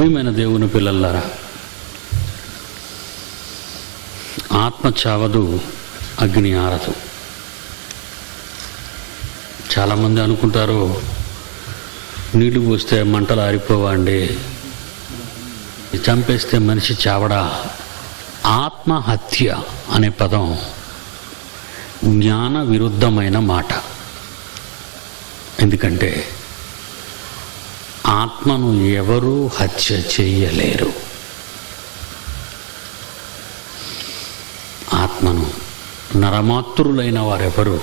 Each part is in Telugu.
ప్రియమైన దేవుని పిల్లలారా, ఆత్మ చావదు, అగ్ని ఆరదు. చాలామంది అనుకుంటారు, నీళ్లు పోస్తే మంటలు ఆరిపోవండి, చంపేస్తే మనిషి చావడా. ఆత్మహత్య అనే పదం జ్ఞాన విరుద్ధమైన మాట. ఎందుకంటే ఆత్మను ఎవరూ హత్య చేయలేరు. ఆత్మను నరమాతృలైన వారెవరూ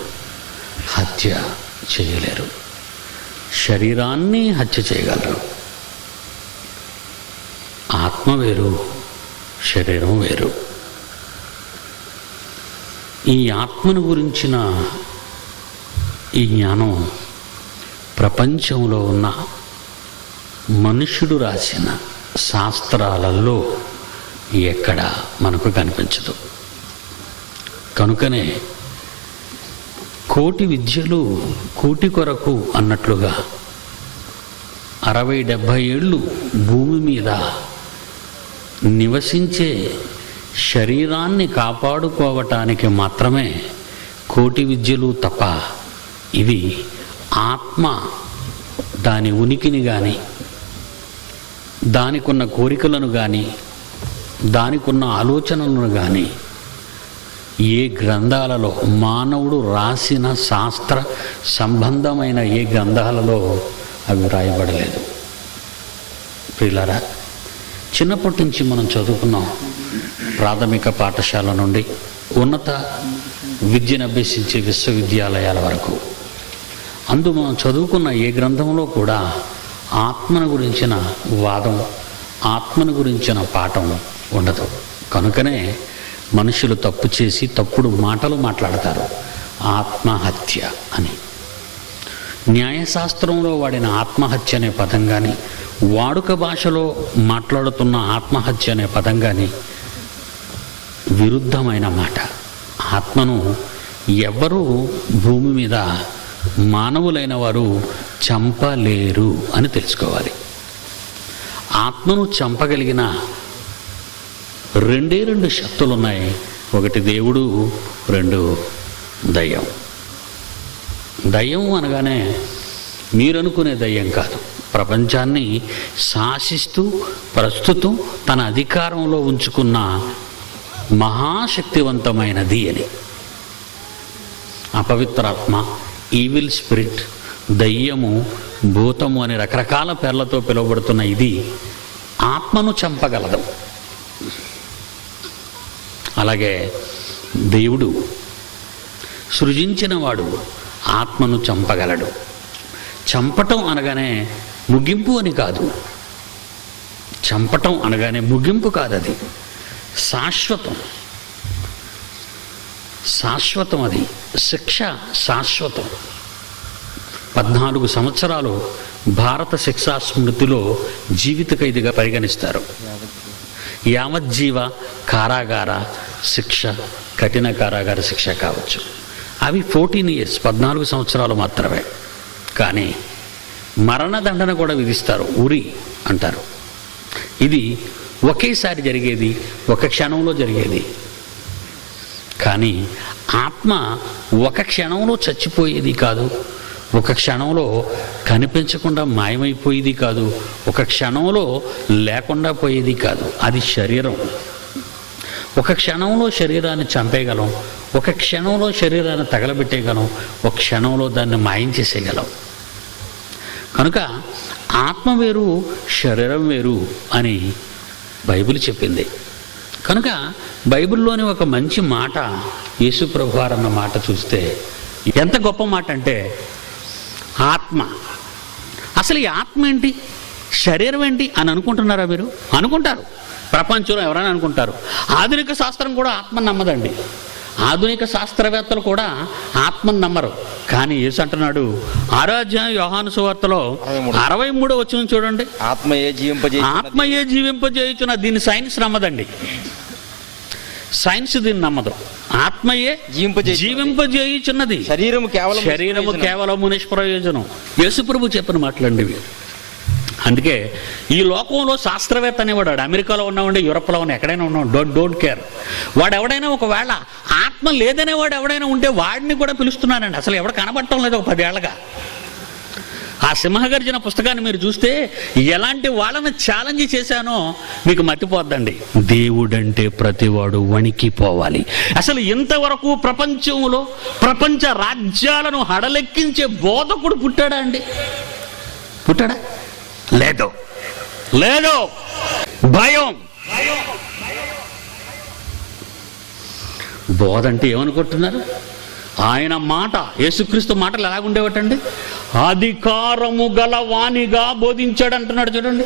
హత్య చేయలేరు. శరీరాన్ని హత్య చేయగలరు. ఆత్మ వేరు, శరీరం వేరు. ఈ ఆత్మను గురించిన ఈ జ్ఞానం ప్రపంచంలో ఉన్న మనుష్యుడు రాసిన శాస్త్రాలలో ఎక్కడ మనకు కనిపించదు. కనుకనే కోటి విద్యలు కూటి కొరకు అన్నట్లుగా 60-70 ఏళ్ళు భూమి మీద నివసించే శరీరాన్ని కాపాడుకోవటానికి మాత్రమే కోటి విద్యలు తప్ప, ఇవి ఆత్మ దాని ఉనికిని కానీ, దానికున్న కోరికలను కానీ, దానికున్న ఆలోచనలను కానీ ఏ గ్రంథాలలో, మానవుడు రాసిన శాస్త్ర సంబంధమైన ఏ గ్రంథాలలో అవి వ్రాయబడలేదు. ప్రియులారా, చిన్నప్పటి నుంచి మనం చదువుకున్నాం. ప్రాథమిక పాఠశాల నుండి ఉన్నత విద్యను అభ్యసించే విశ్వవిద్యాలయాల వరకు మనం చదువుకున్న ఏ గ్రంథంలో కూడా ఆత్మను గురించిన వాదం, ఆత్మను గురించిన పాఠం ఉండదు. కనుకనే మనుషులు తప్పు చేసి తప్పుడు మాటలు మాట్లాడతారు, ఆత్మహత్య అని. న్యాయశాస్త్రంలో వాడిన ఆత్మహత్య అనే పదం కానీ, వాడుక భాషలో మాట్లాడుతున్న ఆత్మహత్య అనే పదం కానీ విరుద్ధమైన మాట. ఆత్మను ఎవ్వరూ భూమి మీద మానవులైన వారు చంపలేరు అని తెలుసుకోవాలి. ఆత్మను చంపగలిగిన రెండు శక్తులు ఉన్నాయి. ఒకటి దేవుడు, రెండు దయ్యం. దయ్యం అనగానే మీరనుకునే దయ్యం కాదు. ప్రపంచాన్ని శాసిస్తూ ప్రస్తుతం తన అధికారంలో ఉంచుకున్న మహాశక్తివంతమైనది అని. అపవిత్రాత్మ, ఈవిల్ స్పిరిట్, దయ్యము, భూతము అని రకరకాల పేర్లతో పిలువబడుతున్న ఇది ఆత్మను చంపగలదు. అలాగే దేవుడు సృజించినవాడు ఆత్మను చంపగలడు. చంపటం అనగానే ముగింపు అని కాదు. చంపటం అనగానే ముగింపు కాదు, అది శాశ్వతం. శాశ్వతం, అది శిక్ష శాశ్వతం. 14 సంవత్సరాలు భారత శిక్షా స్మృతిలో జీవిత ఖైదీగా పరిగణిస్తారు. యావజ్జీవ కారాగార శిక్ష, కఠిన కారాగార శిక్ష కావచ్చు. అవి 14 years, 14 సంవత్సరాలు మాత్రమే. కానీ మరణదండన కూడా విధిస్తారు, ఉరి అంటారు. ఇది ఒకేసారి జరిగేది, ఒక క్షణంలో జరిగేది. కానీ ఆత్మ ఒక క్షణంలో చచ్చిపోయేది కాదు, ఒక క్షణంలో కనిపించకుండా మాయమైపోయేది కాదు, ఒక క్షణంలో లేకుండా పోయేది కాదు. అది శరీరం. ఒక క్షణంలో శరీరాన్ని చంపేయగలం, ఒక క్షణంలో శరీరాన్ని తగలబెట్టేయగలం, ఒక క్షణంలో దాన్ని మాయం చేసేయగలం. కనుక ఆత్మ వేరు, శరీరం వేరు అని బైబిల్ చెప్పింది. కనుక బైబిల్లోని ఒక మంచి మాట, యేసు ప్రభువారు అన్న మాట చూస్తే ఎంత గొప్ప మాట అంటే, ఆత్మ. అసలు ఈ ఆత్మ ఏంటి, శరీరం ఏంటి అని అనుకుంటున్నారా మీరు? అనుకుంటారు. ప్రపంచంలో ఎవరైనా అనుకుంటారు. ఆధునిక శాస్త్రం కూడా ఆత్మను నమ్మదండి. ఆధునిక శాస్త్రవేత్తలు కూడా ఆత్మను నమ్మరు. కానీ యేసు అంటున్నాడు, 6వ అధ్యాయం యోహాను సువార్తలో 63వ వచనం చూడండి. ఆత్మయే జీవింపజేయుచున్న. దీన్ని సైన్స్ నమ్మదండి. సైన్స్ దీన్ని నమ్మదు. ఆత్మయే జీవింపజేయుచున్నది, శరీరము కేవలము నిష్ప్రయోజనం. యేసుప్రభు చెప్పిన మాటలండి. అందుకే ఈ లోకంలో శాస్త్రవేత్త అనేవాడు, అమెరికాలో ఉన్నామండి, యూరోప్లో ఉన్న ఎక్కడైనా ఉన్నాం, డోంట్ కేర్. వాడు ఎవడైనా ఒకవేళ ఆత్మ లేదనేవాడు ఎవడైనా ఉంటే వాడిని కూడా పిలుస్తున్నానండి. అసలు ఎవడు కనబడటం లేదు ఒక 10 ఏళ్ళగా. ఆ సింహగర్జన పుస్తకాన్ని మీరు చూస్తే ఎలాంటి వాళ్ళని ఛాలెంజ్ చేశానో మీకు మతిపోద్దండి. దేవుడంటే ప్రతివాడు వణికిపోవాలి. అసలు ఇంతవరకు ప్రపంచంలో ప్రపంచ రాజ్యాలను హడలెక్కించే బోధకుడు పుట్టాడా అండి? పుట్టాడా? లేదు. భయం. బోధ అంటే ఏమనుకుంటున్నారు? ఆయన మాట, యేసుక్రీస్తు మాటలు ఎలాగుండేవటండి? అధికారము గల వాణిగా బోధించాడు అంటున్నాడు. చూడండి,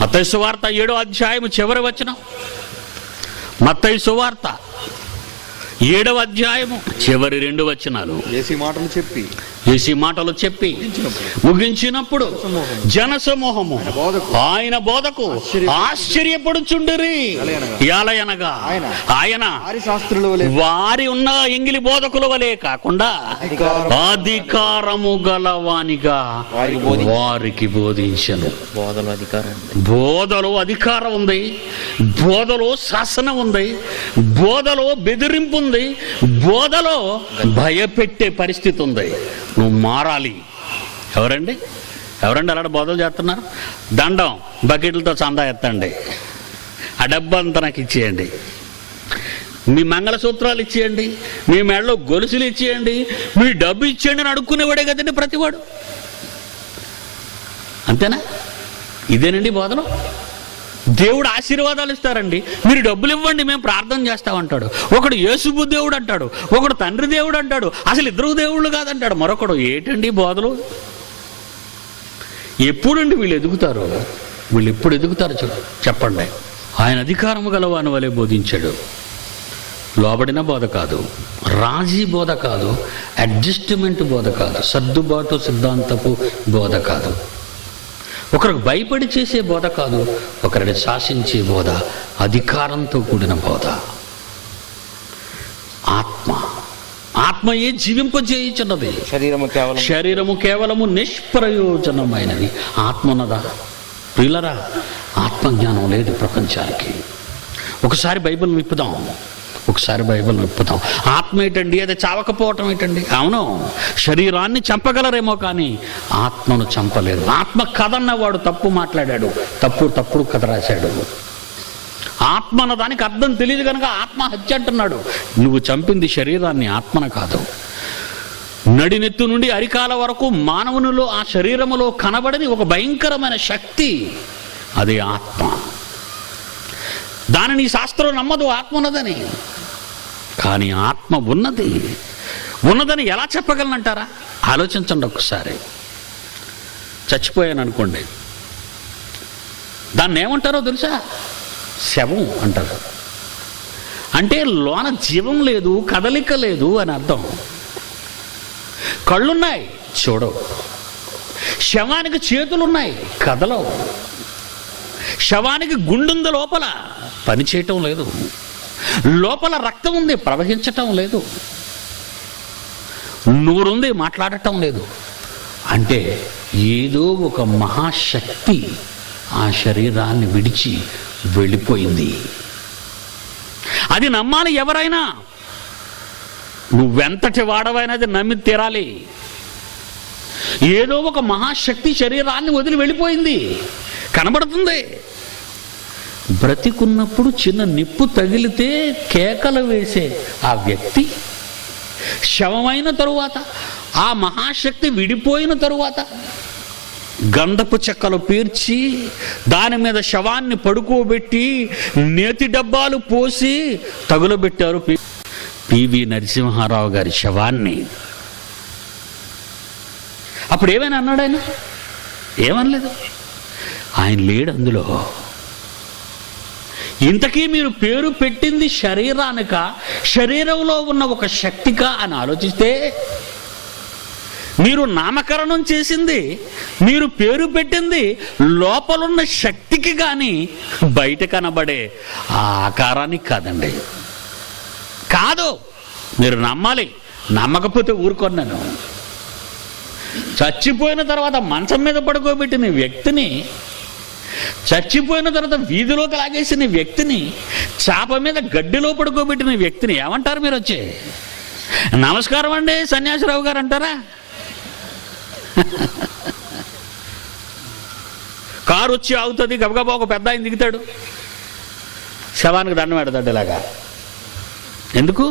మత్తయి సువార్త 7వ అధ్యాయం చివరి వచనం. మత్తయి సువార్త 7వ అధ్యాయము చివరి 2 వచనాలు. యేసు మాటలు చెప్పి ముగించినప్పుడు జనసమూహము ఆయన బోధకు ఆశ్చర్యపడుచుండిరి. ఎలయనగా ఆయన వారి ఉన్న ఎంగిలి బోధకుల వలె కాకుండా అధికారము గలవానిగా వారికి బోధించను. బోధలో అధికారం ఉంది, బోధలో శాసనం ఉంది, బోధలో బెదిరింపు ఉంది, బోధలో భయపెట్టే పరిస్థితి ఉంది. నువ్వు మారాలి. ఎవరండి అలాంటి బోధలు చేస్తున్నారు? దండం బకెట్లతో చందా ఎత్తండి, ఆ డబ్బంతా నాకు ఇచ్చేయండి, మీ మంగళసూత్రాలు ఇచ్చేయండి, మీ మెడలో గొలుసులు ఇచ్చేయండి, మీ డబ్బు ఇచ్చేయండి అని అడుక్కునేవాడే కదండి ప్రతివాడు. అంతేనా? ఇదేనండి బోధలు. దేవుడు ఆశీర్వాదాలు ఇస్తారండి, మీరు డబ్బులు ఇవ్వండి మేము ప్రార్థన చేస్తామంటాడు. ఒకడు యేసుబు దేవుడు అంటాడు, ఒకడు తండ్రి దేవుడు అంటాడు, అసలు ఇద్దరు దేవుళ్ళు కాదంటాడు మరొకడు. ఏంటండి బోధలు? ఎప్పుడండి వీళ్ళు ఎదుగుతారు? వీళ్ళు ఎప్పుడు ఎదుగుతారు చెప్పండి. ఆయన అధికారము గలవాని వలె బోధించాడు. లోబడిన బోధ కాదు, రాజీ బోధ కాదు, అడ్జస్ట్మెంట్ బోధ కాదు, సర్దుబాటు సిద్ధాంతపు బోధ కాదు, ఒకరికి భయపడి చేసే బోధ కాదు, ఒకరిని శాసించే బోధ, అధికారంతో కూడిన బోధ. ఆత్మయే జీవింపజేయుచున్నది, శరీరము కేవలము నిష్ప్రయోజనమైనది. ఆత్మన్నదా ప్రియులరా? ఆత్మజ్ఞానం లేదు ప్రపంచానికి. ఒకసారి బైబిల్ విప్పుదాం. ఆత్మ ఏంటండి? అది చావకపోవటం ఏంటండి? అవును, శరీరాన్ని చంపగలరేమో కానీ ఆత్మను చంపలేరు. ఆత్మ కథన్నవాడు తప్పు మాట్లాడాడు, తప్పుడు కథ రాశాడు. ఆత్మ అన్న దానికి అర్థం తెలియదు కనుక ఆత్మహత్య అంటున్నాడు. నువ్వు చంపింది శరీరాన్ని, ఆత్మను కాదు. నడినెత్తు నుండి అరికాల వరకు మానవునిలో, ఆ శరీరములో కనబడని ఒక భయంకరమైన శక్తి, అదే ఆత్మ. దానిని శాస్త్రం నమ్మదు ఆత్మ ఉన్నదని. కానీ ఆత్మ ఉన్నదని ఎలా చెప్పగలనంటారా? ఆలోచించండి ఒకసారి. చచ్చిపోయాను అనుకోండి, దాన్ని ఏమంటారో తెలుసా? శవం అంటారు. అంటే లోన జీవం లేదు, కదలిక లేదు అని అర్థం. కళ్ళున్నాయి, చూడవు. శవానికి చేతులున్నాయి, కదలవు. శవానికి గుండుంది, లోపల పని చేయటం లేదు. లోపల రక్తం ఉంది, ప్రవహించటం లేదు. నోరుంది, మాట్లాడటం లేదు. అంటే ఏదో ఒక మహాశక్తి ఆ శరీరాన్ని విడిచి వెళ్ళిపోయింది. అది నమ్మాలి ఎవరైనా. నువ్వెంతటి వాడవైనది నమ్మి తీరాలి. ఏదో ఒక మహాశక్తి శరీరాన్ని వదిలి వెళ్ళిపోయింది, కనబడుతుంది. బ్రతికున్నప్పుడు చిన్న నిప్పు తగిలితే కేకలు వేసే ఆ వ్యక్తి శవమైన తరువాత, ఆ మహాశక్తి విడిపోయిన తరువాత గంధపు చెక్కలు పేర్చి దాని మీద శవాన్ని పడుకోబెట్టి నేతి డబ్బాలు పోసి తగులబెట్టారు పివి నరసింహారావు గారి శవాన్ని. అప్పుడు ఏమైనా అన్నాడు ఆయన? ఏమనలేదు. ఆయన లేడు అందులో. ఇంతకీ మీరు పేరు పెట్టింది శరీరానిక, శరీరంలో ఉన్న ఒక శక్తిక అని ఆలోచిస్తే, మీరు నామకరణం చేసింది, మీరు పేరు పెట్టింది లోపలున్న శక్తికి కానీ బయట కనబడే ఆ ఆకారానికి కాదండి. కాదు, మీరు నమ్మాలి. నమ్మకపోతే ఊరుకొన్నాను. చచ్చిపోయిన తర్వాత మంచం మీద పడుకోబెట్టిన వ్యక్తిని, చచ్చిపోయిన తర్వాత వీధిలోకి లాగేసిన వ్యక్తిని, చాప మీద గడ్డిలో పడుకోబెట్టిన వ్యక్తిని ఏమంటారు మీరు? వచ్చి నమస్కారం అండి సన్యాసిరావు గారు అంటారా? కారు వచ్చి ఆగుతుంది, గబగబా ఒక పెద్ద ఆయన దిగుతాడు, శవానికి దండం పెడతాడు ఇలాగా. ఎందుకు?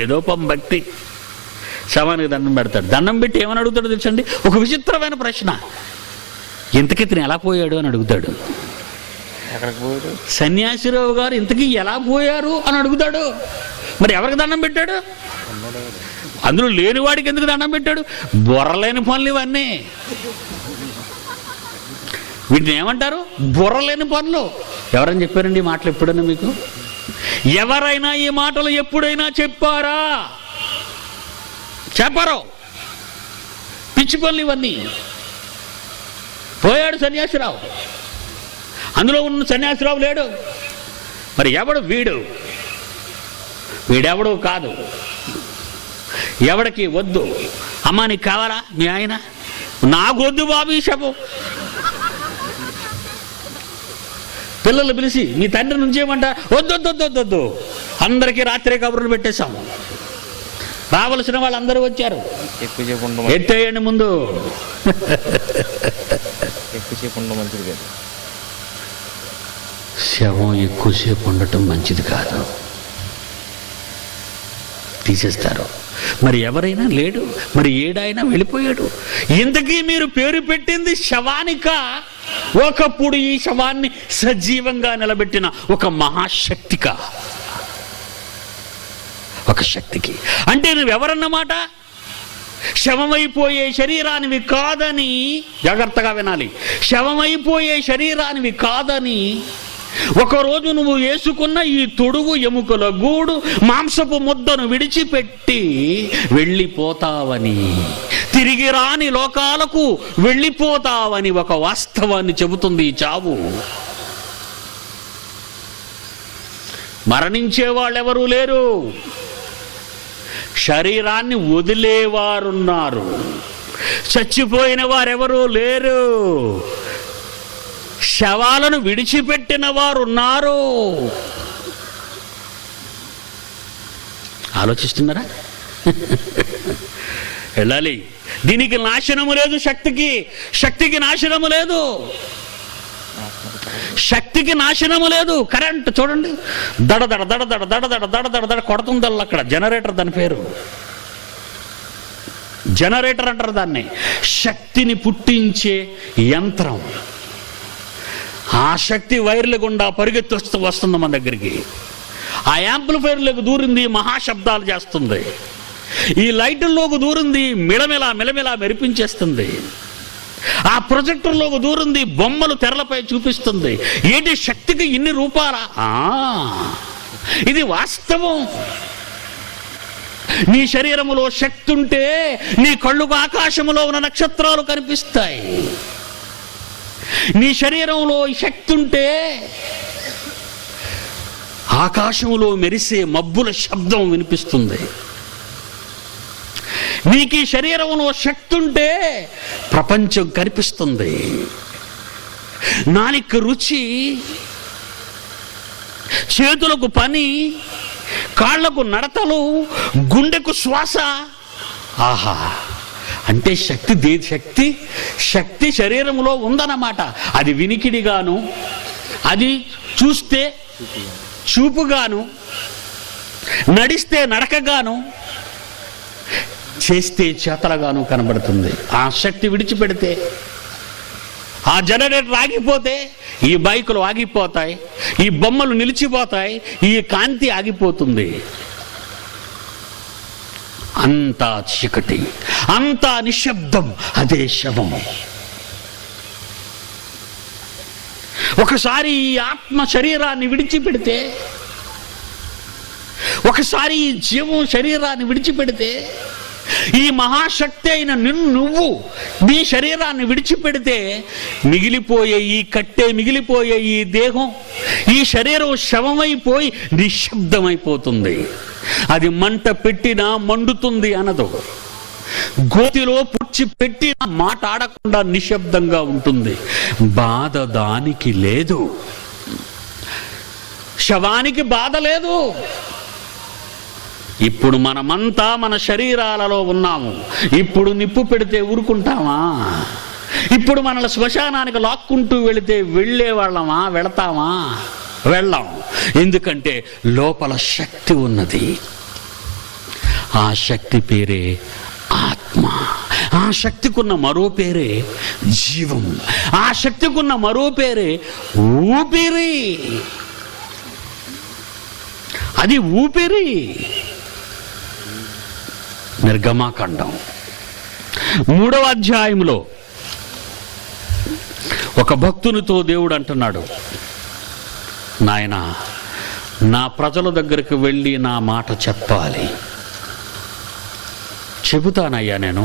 ఏదో భక్తి. శవానికి దండం పెడతాడు. దండం పెట్టి ఏమని అడుగుతాడు తెలుసండి? ఒక విచిత్రమైన ప్రశ్న. ఇంతకీ ఇతను ఎలా పోయాడు అని అడుగుతాడు. సన్యాసిరావు గారు ఇంతకీ ఎలా పోయారు అని అడుగుతాడు. మరి ఎవరికి దండం పెట్టాడు? అందులో లేనివాడికి ఎందుకు దండం పెట్టాడు? బుర్రలేని పనులు ఇవన్నీ. వీటిని ఏమంటారు? బుర్రలేని పనులు. ఎవరని చెప్పారండి ఈ మాటలు ఎప్పుడైనా మీకు? ఎవరైనా ఈ మాటలు ఎప్పుడైనా చెప్పారా? చెప్పరు. పిచ్చి పనులు ఇవన్నీ. పోయాడు సన్యాసిరావు. అందులో ఉన్న సన్యాసిరావు లేడు. మరి ఎవడు? వీడెవడు కాదు. ఎవడికి వద్దు. అమ్మా నీకు కావాలా మీ ఆయన? నాకు వద్దు బాబు ఈ శవం. పిల్లలు పిలిచి మీ తండ్రి నుంచి ఏమంటా? వద్దు. అందరికీ రాత్రి కబుర్లు పెట్టేశాము. రావలసిన వాళ్ళందరూ వచ్చారు. ఎత్తేయండి ముందు. శవం ఎక్కువసేపు ఉండటం మంచిది కాదు, తీసేస్తారు. మరి ఎవరైనా లేడు, మరి ఏడాయినా వెళ్ళిపోయాడు. ఇంతకీ మీరు పేరు పెట్టింది శవానిక? ఒకప్పుడు ఈ శవాన్ని సజీవంగా నిలబెట్టిన ఒక మహాశక్తిక, ఒక శక్తికి. అంటే నువ్వెవరన్నమాట? శవమైపోయే శరీరానివి కాదని, జాగ్రత్తగా వినాలి, శవమైపోయే శరీరానివి కాదని ఒకరోజు నువ్వు వేసుకున్న ఈ తొడుగు ఎముకల గూడు మాంసపు ముద్దను విడిచిపెట్టి వెళ్ళిపోతావని, తిరిగి రాని లోకాలకు వెళ్ళిపోతావని ఒక వాస్తవాన్ని చెబుతుంది ఈ చావు. మరణించే వాళ్ళెవరూ లేరు, శరీరాన్ని వదిలేవారున్నారు. చచ్చిపోయిన వారెవరూ లేరు, శవాలను విడిచిపెట్టిన వారు ఉన్నారు. ఆలోచిస్తున్నారా? వెళ్ళాలి. దీనికి నాశనము లేదు. శక్తికి నాశనము లేదు. శక్తికి నాశనము లేదు. కరెంట్ చూడండి, దడదడ దడదడ దడదడ దడదడ దడ కొడుతుందల్లా. అక్కడ జనరేటర్, దాని పేరు జనరేటర్ అంటారు దాన్ని. శక్తిని పుట్టించే యంత్రం. ఆ శక్తి వైర్ల గుండా పరిగెత్తి వస్తుంది మన దగ్గరికి. ఆ యాంప్లిఫైర్లకు దూరింది, మహాశబ్దాలు చేస్తుంది. ఈ లైట్ల్లోకి దూరింది, మిలమిలా మెరిపించేస్తుంది. ఆ ప్రొజెక్టర్లోకి దూరింది, బొమ్మలు తెరలపై చూపిస్తుంది. ఏంటి శక్తికి ఇన్ని రూపాలా? ఇది వాస్తవం. నీ శరీరములో శక్తి ఉంటే నీ కళ్ళుకు ఆకాశములో ఉన్న నక్షత్రాలు కనిపిస్తాయి. నీ శరీరంలో శక్తి ఉంటే ఆకాశంలో మెరిసే మబ్బుల శబ్దం వినిపిస్తుంది. నీకు ఈ శరీరంలో శక్తి ఉంటే ప్రపంచం కనిపిస్తుంది. నాలుక రుచి, చేతులకు పని, కాళ్లకు నడతలు, గుండెకు శ్వాస. ఆహా! అంటే శక్తి శరీరంలో ఉందన్నమాట. అది వినికిడిగాను, అది చూస్తే చూపుగాను, నడిస్తే నడకగాను, చేస్తే చేతలుగాను కనబడుతుంది. ఆ శక్తి విడిచిపెడితే, ఆ జనరేటర్ ఆగిపోతే ఈ బైకులు ఆగిపోతాయి, ఈ బొమ్మలు నిలిచిపోతాయి, ఈ కాంతి ఆగిపోతుంది. అంతా చీకటి, అంతా నిశ్శబ్దం. అదే శవము. ఒకసారి ఈ ఆత్మ శరీరాన్ని విడిచిపెడితే, ఒకసారి ఈ జీవం శరీరాన్ని విడిచిపెడితే, ఈ మహాశక్తి అయిన నువ్వు నీ శరీరాన్ని విడిచిపెడితే మిగిలిపోయే ఈ కట్టె, మిగిలిపోయే ఈ దేహం, ఈ శరీరం శవమైపోయి నిశ్శబ్దమైపోతుంది. అది మంట పెట్టినా మండుతుంది అనదు. గోతిలో పూడ్చిపెట్టి మాట్లాడకుండా నిశ్శబ్దంగా ఉంటుంది. బాధ దానికి లేదు, శవానికి బాధ లేదు. ఇప్పుడు మనమంతా మన శరీరాలలో ఉన్నాము. ఇప్పుడు నిప్పు పెడితే ఊరుకుంటామా? ఇప్పుడు మనల్ని శ్మశానానికి లాక్కుంటూ వెళితే వెళ్ళేవాళ్ళమా? వెళతామా? వెళ్ళాం. ఎందుకంటే లోపల శక్తి ఉన్నది. ఆ శక్తి పేరే ఆత్మ. ఆ శక్తికున్న మరో పేరే జీవం. ఆ శక్తికున్న మరో పేరే ఊపిరి. అది ఊపిరి. నిర్గమాకాండం 3వ అధ్యాయంలో ఒక భక్తునితో దేవుడు అంటున్నాడు, నాయనా, నా ప్రజల దగ్గరికి వెళ్ళి నా మాట చెప్పాలి. చెబుతానయ్యా నేను,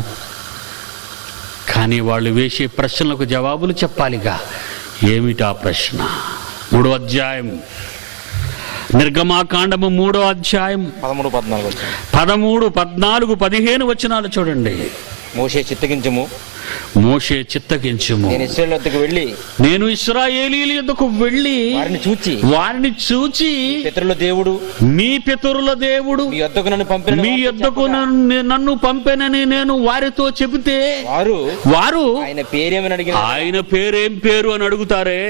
కానీ వాళ్ళు వేసే ప్రశ్నలకు జవాబులు చెప్పాలిగా. ఏమిటా ప్రశ్న? 3వ అధ్యాయం నిర్గమాకాండము 3వ అధ్యాయం 13, 14, 15 వచనాలు చూడండి. మోషే చిత్తగించుము, నేను ఇశ్రాయేలీయుల యొద్దకు వెళ్ళి వారిని చూచి మీ పితరుల దేవుడు మీ యొద్దకు నన్ను పంపెనని నేను వారితో చెబితే వారు ఆయన పేరేం పేరు అని అడుగుతారే.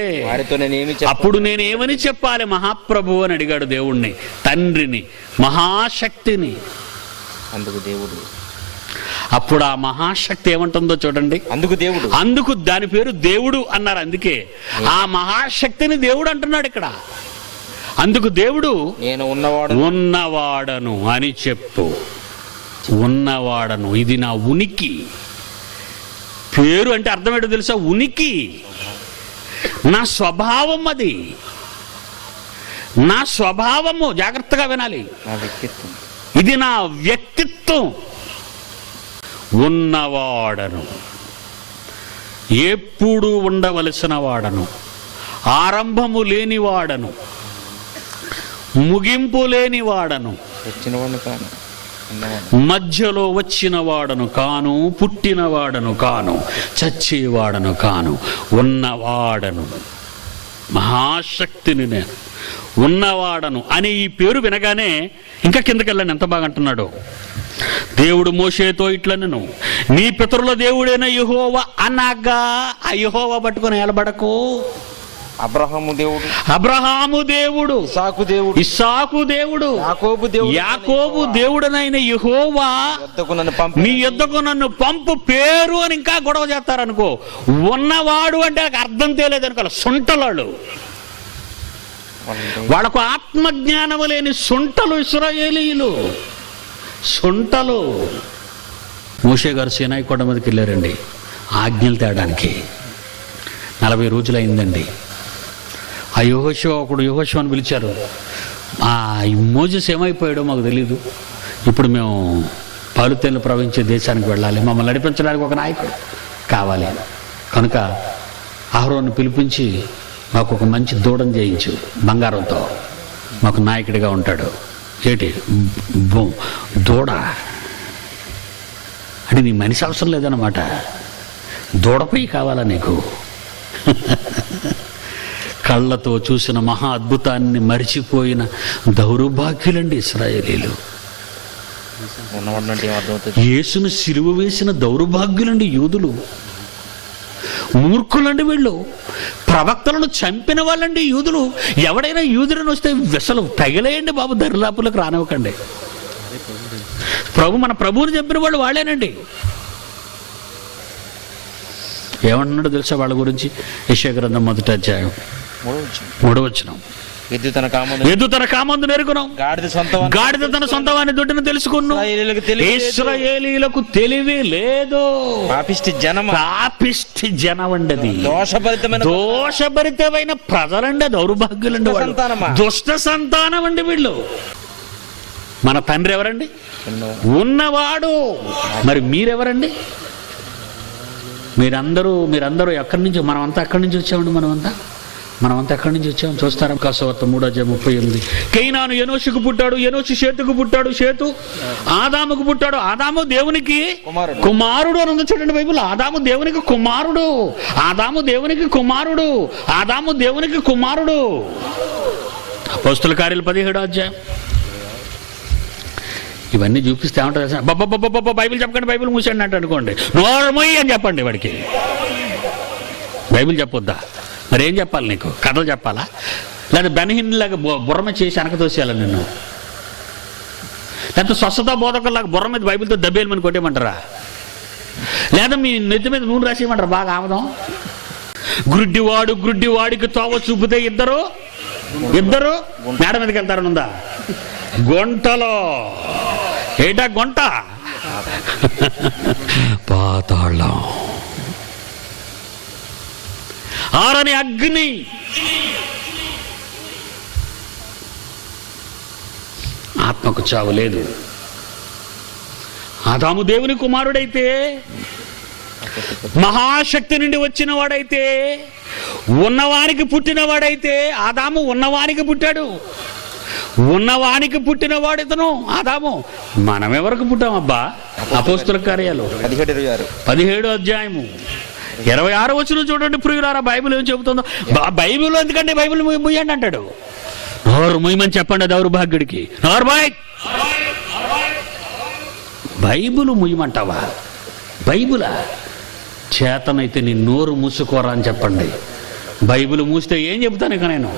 అప్పుడు నేనేమని చెప్పాలి? మహాప్రభు అని అడిగాడు దేవుణ్ణి, తండ్రిని, మహాశక్తిని. అందుకు దేవుడు, అప్పుడు ఆ మహాశక్తి ఏమంటుందో చూడండి. అందుకు దాని పేరు దేవుడు అన్నారు. అందుకే ఆ మహాశక్తిని దేవుడు అంటున్నాడు ఇక్కడ. అందుకు దేవుడు నేను ఉన్నవాడను అని చెప్పు. ఉన్నవాడను, ఇది నా ఉనికి. పేరు అంటే అర్థం ఏంటో తెలుసా? ఉనికి. నా స్వభావం అది. నా స్వభావము. జాగ్రత్తగా వినాలి. ఇది నా వ్యక్తిత్వం. ఉన్నవాడను, ఎప్పుడు ఉండవలసిన వాడను, ఆరంభము లేనివాడను, ముగింపు లేనివాడను, మధ్యలో వచ్చిన వాడను కాను, పుట్టినవాడను కాను, చచ్చేవాడను కాను, ఉన్నవాడను. మహాశక్తిని నేను, ఉన్నవాడను అనే ఈ పేరు వినగానే ఇంకా కిందకెళ్ళండి ఎంత బాగా అంటున్నాడు. దేవుడు మోషేతో ఇట్లనెను, నీ పితరుల దేవుడైన యెహోవా అనగా. ఆ యెహోవా పట్టుకొని నిలబడకు. అబ్రహాము దేవుడు, ఇస్సాకు దేవుడు, యాకోబు దేవుడనైన యెహోవా మీ యొద్దకు నన్ను పంపు పేరు అని ఇంకా గొడవ చేస్తారనుకో. ఉన్నవాడు అంటే అర్థం తెలియదు అనుకో. సొంటలాడు, వాళ్ళకు ఆత్మజ్ఞానము లేని సొంటలు ఇశ్రాయేలీయులు. సొంటలు. మోషే గారు సీనాయి కొండ మీదకి వెళ్ళారండి ఆజ్ఞలు తేడానికి. 40 రోజులు అయిందండి. ఆ యెహోషువ అని పిలిచారు. ఆ మోజెస్ ఏమైపోయాడో మాకు తెలీదు. ఇప్పుడు మేము పాలుతేళ్లు ప్రవహించే దేశానికి వెళ్ళాలి, మమ్మల్ని నడిపించడానికి ఒక నాయకుడు కావాలి. కనుక అహరోను పిలిపించి మాకు ఒక మంచి దూడను చేయించు, బంగారంతో, మాకు నాయకుడిగా ఉంటాడు. ఏంటి దూడ అంటే నీ మనిషి అవసరం లేదన్నమాట. దూడపై కావాలా నీకు? కళ్ళతో చూసిన మహా అద్భుతాన్ని మరిచిపోయిన దౌర్భాగ్యులండి ఇశ్రాయేలీయులు. యేసును సిలువ వేసిన దౌర్భాగ్యులండి యూదులు. మూర్ఖులండి వీళ్ళు. ప్రవక్తలను చంపిన వాళ్ళండి యూదులు. ఎవడైనా యూదులను వస్తే అసలు తగిలేయండి బాబు, దరిదాపులకు రానివ్వకండి. మన ప్రభువుని చంపిన వాళ్ళు వాళ్ళేనండి. ఏమంటున్నాడో తెలుసా వాళ్ళ గురించి? యెషయా గ్రంథం 1వ అధ్యాయం 3వ వచనం. ఎద్దు తన కామందు నెరుగును, గాడిద తన సొంతవాని దొడ్డిని తెలుసుకును. ఇశ్రాయేలీయులకు తెలివి లేదు. పాపిష్టి జనమండది, దోషభరితమైన ప్రజలండి, దౌర్భాగ్యులండి, దుష్ట సంతానం అండి వీళ్ళు. మన తండ్రి ఎవరండి? ఉన్నవాడు. మరి మీరెవరండి? మీరందరూ ఎక్కడి నుంచి? మనమంతా ఎక్కడి నుంచి వచ్చామండి? మనమంతా మనమంతా ఎక్కడి నుంచి వచ్చాం చూస్తారా? కాసవార్త 3:38. కైనాను ఎనోషుకు పుట్టాడు, ఎనోషు షేతుకు పుట్టాడు, షేతు ఆదాముకు పుట్టాడు, ఆదాము దేవునికి కుమారుడు అని ఉంది చూడండి బైబిల్. ఆదాము దేవునికి కుమారుడు, ఆదాము దేవునికి కుమారుడు, ఆదాము దేవునికి కుమారుడు. అపోస్తుల కార్యాలు 17వ. ఇవన్నీ చూపిస్తే ఏమంటారు? బబ్బ బైబిల్ చెప్పకండి, బైబిల్ మూసేయండి అంటే అనుకోండి, నోర్మయ్యి అని చెప్పండి వాడికి. బైబిల్ చెప్పొద్దా? మరి ఏం చెప్పాలి నీకు? కథలు చెప్పాలా? లేదా బెనహిన్లాగా బుర్ర చేసి వెనక తోసేయాలి నిన్ను? లేకపోతే స్వస్థత బోధకుల్లాగా బుర్ర మీద బైబిల్తో దబ్బేయమని కొట్టేయమంటారా? లేదా మీ నెత్తి మీద నూనె రాసేయమంటారా బాగా ఆమదం? గుడ్డివాడికి తోవ చూపితే ఇద్దరు మేడ మీదకి వెళ్తారని ఉందా? గొంటలో ఏటా గొంట? పాతాళం. ఆరని అగ్ని. ఆత్మకు చావు లేదు. ఆదాము దేవుని కుమారుడైతే, మహాశక్తి నుండి వచ్చిన వాడైతే, ఉన్నవానికి పుట్టినవాడైతే, ఆదాము ఉన్నవానికి పుట్టాడు. ఉన్నవానికి పుట్టినవాడు ఇతను ఆదాము. మనం ఎవరికి పుట్టామబ్బా? అపోస్తుల కార్యాలు 17వ. 26 చూడండి ప్రియులారా, బైబిల్ ఏం చెబుతుందో. బైబిల్ ఎందుకంటే బైబిల్ ముయ్యండి అంటాడు. నోరు ముయ్యమని చెప్పండి దౌర్భాగ్యుడికి. నోరు బాయ్. బైబిల్ ముయ్యమంటావా? బైబిలా? చేతనైతే నీ నోరు మూసుకోరా అని చెప్పండి. బైబిల్ మూస్తే ఏం చెబుతాను ఇక నేను?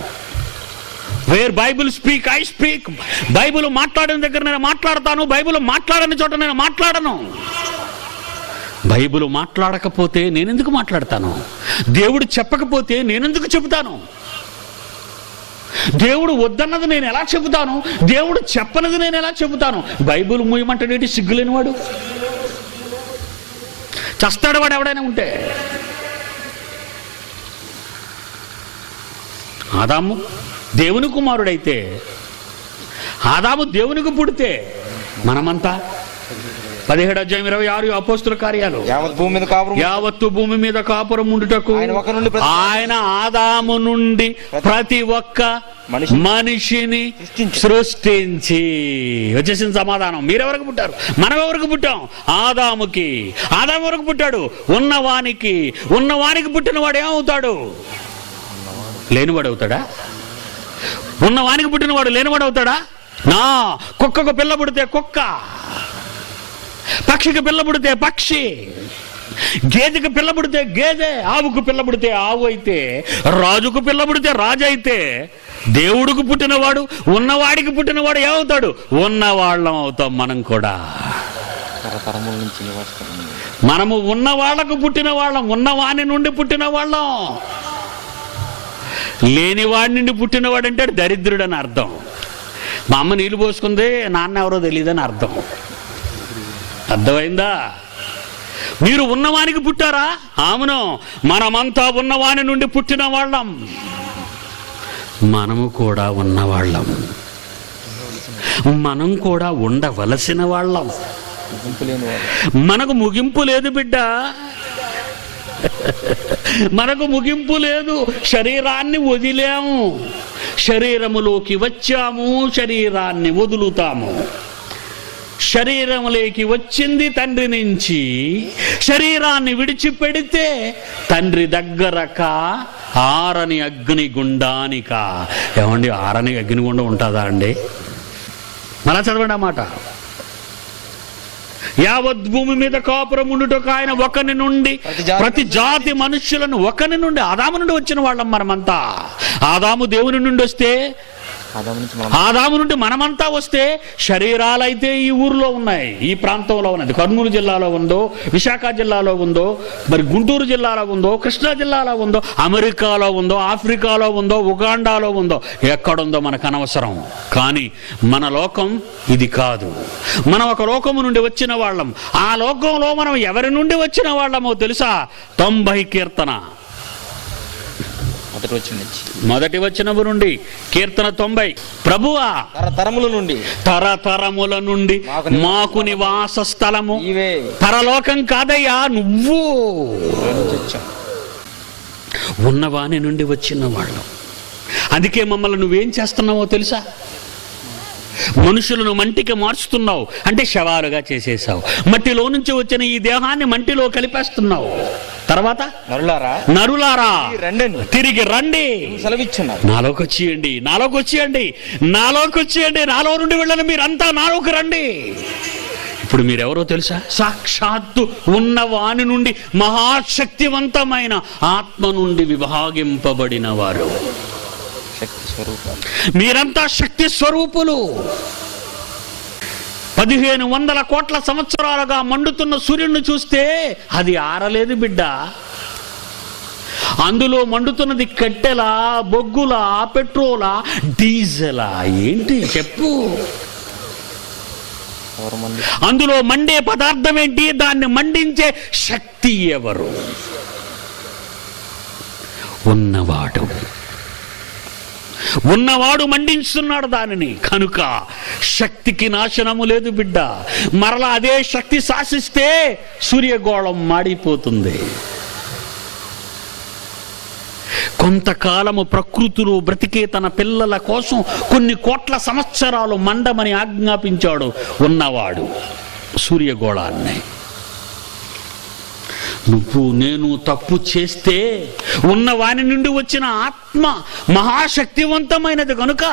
Where Bible speak I speak. Bible మాట్లాడిన దగ్గర నేను మాట్లాడతాను, బైబిల్ మాట్లాడని చోట నేను మాట్లాడను. బైబిల్ మాట్లాడకపోతే నేనెందుకు మాట్లాడతాను? దేవుడు చెప్పకపోతే నేనెందుకు చెబుతాను? దేవుడు వద్దన్నది నేను ఎలా చెబుతాను? దేవుడు చెప్పనది నేను ఎలా చెబుతాను? బైబిల్ మూయమంటాడేంటి సిగ్గులేని వాడు? చస్తాడు వాడు ఎవడైనా ఉంటే. ఆదాము దేవుని కుమారుడైతే, ఆదాము దేవునికి పుడితే, మనమంతా 17:26 అపోస్తుల కార్యాలు. యావత్తు భూమి మీద కాపురం ఉండుటకు ఆయన ఆదాము నుండి ప్రతి ఒక్క మనిషిని సృష్టించి. వచ్చేసిన సమాధానం. మీరెవరికి పుట్టారు? మనం ఎవరికి పుట్టాం? ఆదాముకి. ఆదాము ఎవరికి పుట్టాడు? ఉన్నవానికి పుట్టినవాడు ఏమవుతాడు? లేనివాడు అవుతాడా? ఉన్నవానికి పుట్టినవాడు లేనివాడు అవుతాడా? నా కుక్కకు పిల్ల పుడితే కుక్క, పక్షికి పిల్ల పుడితే పక్షి, గేదెకి పిల్ల పుడితే గేదె, ఆవుకు పిల్ల పుడితే ఆవు అయితే, రాజుకు పిల్ల పుడితే రాజు అయితే, దేవుడికి పుట్టినవాడు ఉన్నవాడికి పుట్టినవాడు ఏమవుతాడు? ఉన్నవాళ్ళం అవుతాం మనం కూడా. మనము ఉన్న వాళ్ళకు పుట్టిన వాళ్ళం, ఉన్నవాని నుండి పుట్టిన వాళ్ళం. లేనివాడి నుండి పుట్టినవాడు అంటే దరిద్రుడు అని అర్థం. మా అమ్మ నీళ్ళు పోసుకుంది, నాన్న ఎవరో తెలియదని అర్థం. అర్థమైందా? మీరు ఉన్నవానికి పుట్టారా? అవును, మనమంతా ఉన్నవాని నుండి పుట్టిన వాళ్ళం. మనము కూడా ఉన్నవాళ్ళం, మనం కూడా ఉండవలసిన వాళ్ళం. మనకు ముగింపు లేదు బిడ్డ, మనకు ముగింపు లేదు. శరీరాన్ని వదిలాము, శరీరములోకి వచ్చాము, శరీరాన్ని వదులుతాము. శరీరంలోకి వచ్చింది తండ్రి నుంచి, శరీరాన్ని విడిచిపెడితే తండ్రి దగ్గరక ఆరని అగ్ని గుండానిక. ఏమండి, ఆరని అగ్నిగుండం ఉంటుందా అండి? మళ్ళా చదవండి ఆ మాట. యావత్ భూమి మీద కాపురం ఉండుటకు ఆయన ఒకని నుండి ప్రతి జాతి మనుష్యులను ఒకని నుండి, ఆదాము నుండి వచ్చిన వాళ్ళం మనమంతా. ఆదాము దేవుని నుండి వస్తే, ఆదాము నుండి మనమంతా వస్తే, శరీరాలైతే ఈ ఊర్లో ఉన్నాయి, ఈ ప్రాంతంలో ఉన్నది. కర్నూలు జిల్లాలో ఉందో, విశాఖ జిల్లాలో ఉందో, మరి గుంటూరు జిల్లాలో ఉందో, కృష్ణా జిల్లాలో ఉందో, అమెరికాలో ఉందో, ఆఫ్రికాలో ఉందో, ఉగాండాలో ఉందో, ఎక్కడుందో మనకు అనవసరం. కానీ మన లోకం ఇది కాదు. మనం ఒక లోకము నుండి వచ్చిన వాళ్ళం. ఆ లోకంలో మనం ఎవరి నుండి వచ్చిన వాళ్ళమో తెలుసా? 90 కీర్తన మొదటి వచనము నుండి కీర్తన 90. ప్రభువా, తరతరముల నుండి మాకు నివాస స్థలము పరలోకం కాదయ్యా, నువ్వు ఉన్నవాని నుండి వచ్చిన వాళ్ళం. అందుకే మమ్మల్ని నువ్వేం చేస్తున్నావో తెలుసా? మనుషులను మంటికి మార్చుతున్నావు, అంటే శవాలుగా చేసేసావు. మట్టిలో నుంచి వచ్చిన ఈ దేహాన్ని మంటిలో కలిపేస్తున్నావు. తర్వాత నరులారా తిరిగి రండి, నాలోకి వచ్చేయండి, నాలో నుండి వెళ్ళని మీరంతా నాలోకి రండి. ఇప్పుడు మీరెవరో తెలుసా? సాక్షాత్తు ఉన్నవాని నుండి, మహాశక్తివంతమైన ఆత్మ నుండి విభాగింపబడిన వారు. మీరంతా శక్తి స్వరూపులు. 1500 కోట్ల సంవత్సరాలుగా మండుతున్న సూర్యుడిని చూస్తే అది ఆరలేదు బిడ్డ. అందులో మండుతున్నది కట్టెలా, బొగ్గులా, పెట్రోలా, డీజిలా? ఏంటి చెప్పు? అందులో మండే పదార్థం ఏంటి? దాన్ని మండించే శక్తి ఎవరు? ఉన్నవాడు మండించుతున్నాడు దానిని. కనుక శక్తికి నాశనము లేదు బిడ్డ. మరలా అదే శక్తి శాసిస్తే సూర్యగోళం మాడిపోతుంది. కొంతకాలము ప్రకృతిలో బ్రతికే తన పిల్లల కోసం కొన్ని కోట్ల సంవత్సరాలు మండమని ఆజ్ఞాపించాడు ఉన్నవాడు సూర్యగోళాన్ని. నువ్వు నేను తప్పు చేస్తే ఉన్నవాని నుండి వచ్చిన ఆత్మ మహాశక్తివంతమైనది కనుక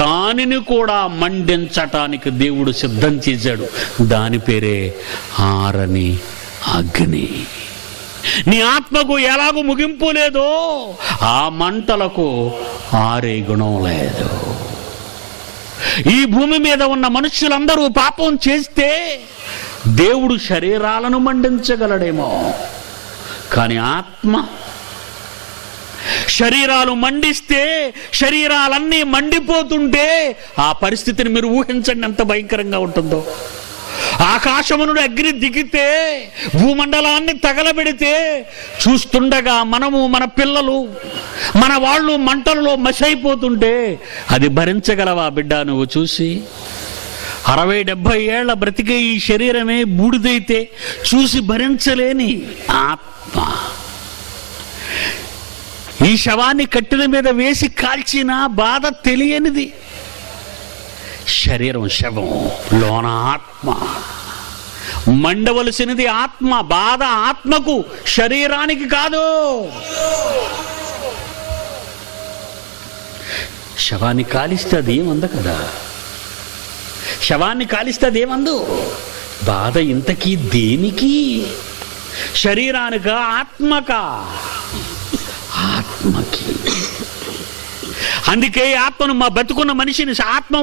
దానిని కూడా మండించటానికి దేవుడు సిద్ధం చేశాడు. దాని పేరే ఆరని అగ్ని. నీ ఆత్మకు ఎలాగూ ముగింపు లేదో ఆ మంటలకు ఆరే గుణం లేదు. ఈ భూమి మీద ఉన్న మనుషులందరూ పాపం చేస్తే దేవుడు శరీరాలను మండించగలడేమో, కానీ ఆత్మ, శరీరాలు మండిస్తే, శరీరాలన్నీ మండిపోతుంటే ఆ పరిస్థితిని మీరు ఊహించండి ఎంత భయంకరంగా ఉంటుందో. ఆకాశము నుండి అగ్ని దిగితే, భూమండలాన్ని తగలబెడితే చూస్తుండగా మనము, మన పిల్లలు, మన వాళ్ళు మంటలలో మసైపోతుంటే అది భరించగలవా బిడ్డ? నువ్వు చూసి 60-70 ఏళ్ల బ్రతికే ఈ శరీరమే బూడిదైతే చూసి భరించలేని ఆత్మ. ఈ శవాన్ని కట్టెల మీద వేసి కాల్చిన బాధ తెలియనిది. శరీరం శవం, లోన ఆత్మ. మండవలసినది ఆత్మ. బాధ ఆత్మకు, శరీరానికి కాదు. శవాన్ని కాలిస్తే అది ఏమంద కదా, శవాన్ని కాలిస్తే అదేమందు. బాధ ఇంతకీ దేనికి? శరీరానికా, ఆత్మకా? ఆత్మకి. అందుకే ఆత్మను, మా బతుకున్న మనిషిని, ఆత్మ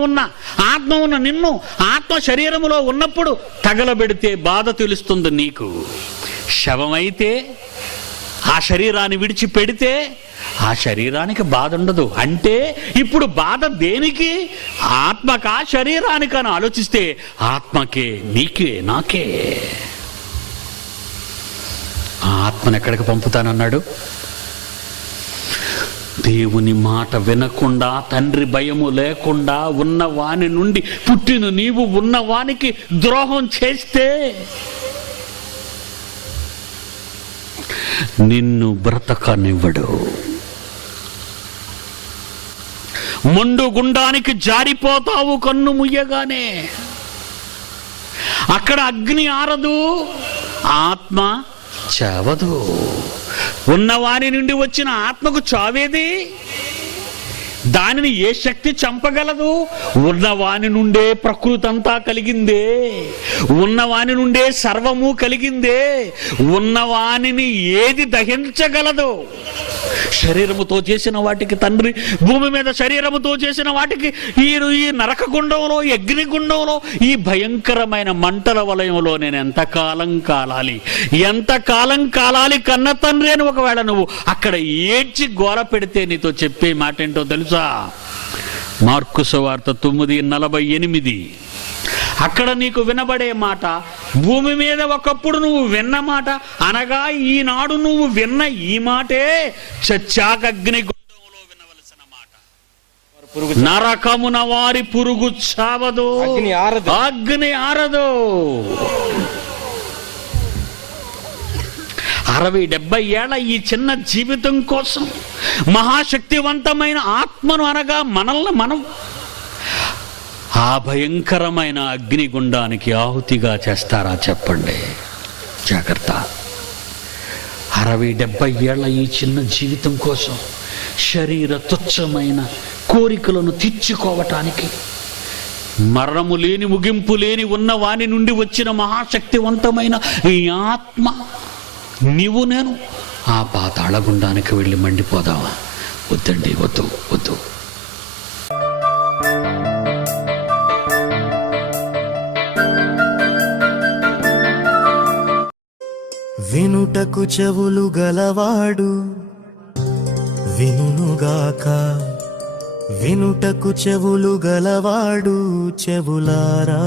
ఉన్న నిన్ను, ఆత్మ శరీరములో ఉన్నప్పుడు తగలబెడితే బాధ తెలుస్తుంది నీకు. శవమైతే ఆ శరీరాన్ని విడిచిపెడితే ఆ శరీరానికి బాధ ఉండదు. అంటే ఇప్పుడు బాధ దేనికి? ఆత్మకా, శరీరానికని ఆలోచిస్తే ఆత్మకే, నీకే, నాకే. ఆ ఆత్మను ఎక్కడికి పంపుతానన్నాడు? దేవుని మాట వినకుండా, తండ్రి భయము లేకుండా ఉన్నవాని నుండి పుట్టిన నీవు ఉన్నవానికి ద్రోహం చేస్తే నిన్ను బ్రతకనివ్వడు. మొండు గుండానికి జారిపోతావు కన్ను ముయ్యగానే. అక్కడ అగ్ని ఆరదు, ఆత్మ చావదు. ఉన్నవాని నుండి వచ్చిన ఆత్మకు చావేది? దానిని ఏ శక్తి చంపగలదు? ఉన్నవాని నుండే ప్రకృతి అంతా కలిగిందే, ఉన్నవాని నుండే సర్వము కలిగిందే. ఉన్నవానిని ఏది దహించగలదు? శరీరముతో చేసిన వాటికి తండ్రి, భూమి మీద శరీరముతో చేసిన వాటికి ఈ నరక గుండంలో, అగ్నిగుండంలో, ఈ భయంకరమైన మంటల వలయంలో నేను ఎంతకాలం కాలాలి కన్న తండ్రి అని ఒకవేళ నువ్వు అక్కడ ఏడ్చి గోల పెడితే నీతో చెప్పే మాట ఏంటో తెలుసా? మార్కు సువార్త 9:48. అక్కడ నీకు వినబడే మాట, భూమి మీద ఒకప్పుడు నువ్వు విన్న మాట, అనగా ఈనాడు నువ్వు విన్న ఈ మాటే చచ్చాక అగ్నిగుండంలో వినవలసిన మాట. నరకమున వారి పురుగు చావదు, అగ్ని ఆరదు. 60-70 ఏళ్ల ఈ చిన్న జీవితం కోసం మహాశక్తివంతమైన ఆత్మను అనగా మనల్ని మనం ఆ భయంకరమైన అగ్నిగుండానికి ఆహుతిగా చేస్తారా చెప్పండి. జాగ్రత్త. 60-70 ఏళ్ల ఈ చిన్న జీవితం కోసం శరీర తుచ్చమైన కోరికలను తీర్చుకోవటానికి మరణము లేని ముగింపు లేని ఉన్న వాని నుండి వచ్చిన మహాశక్తివంతమైన ఈ ఆత్మ నీవు నేను ఆ పాతాళగుండానికి వెళ్ళి మండిపోదామా? వద్దండి, వద్దు వద్దు. వినుటకు చెవులు గలవాడు వినుగాక, వినుటకు చెవులు గలవాడు చెవులారా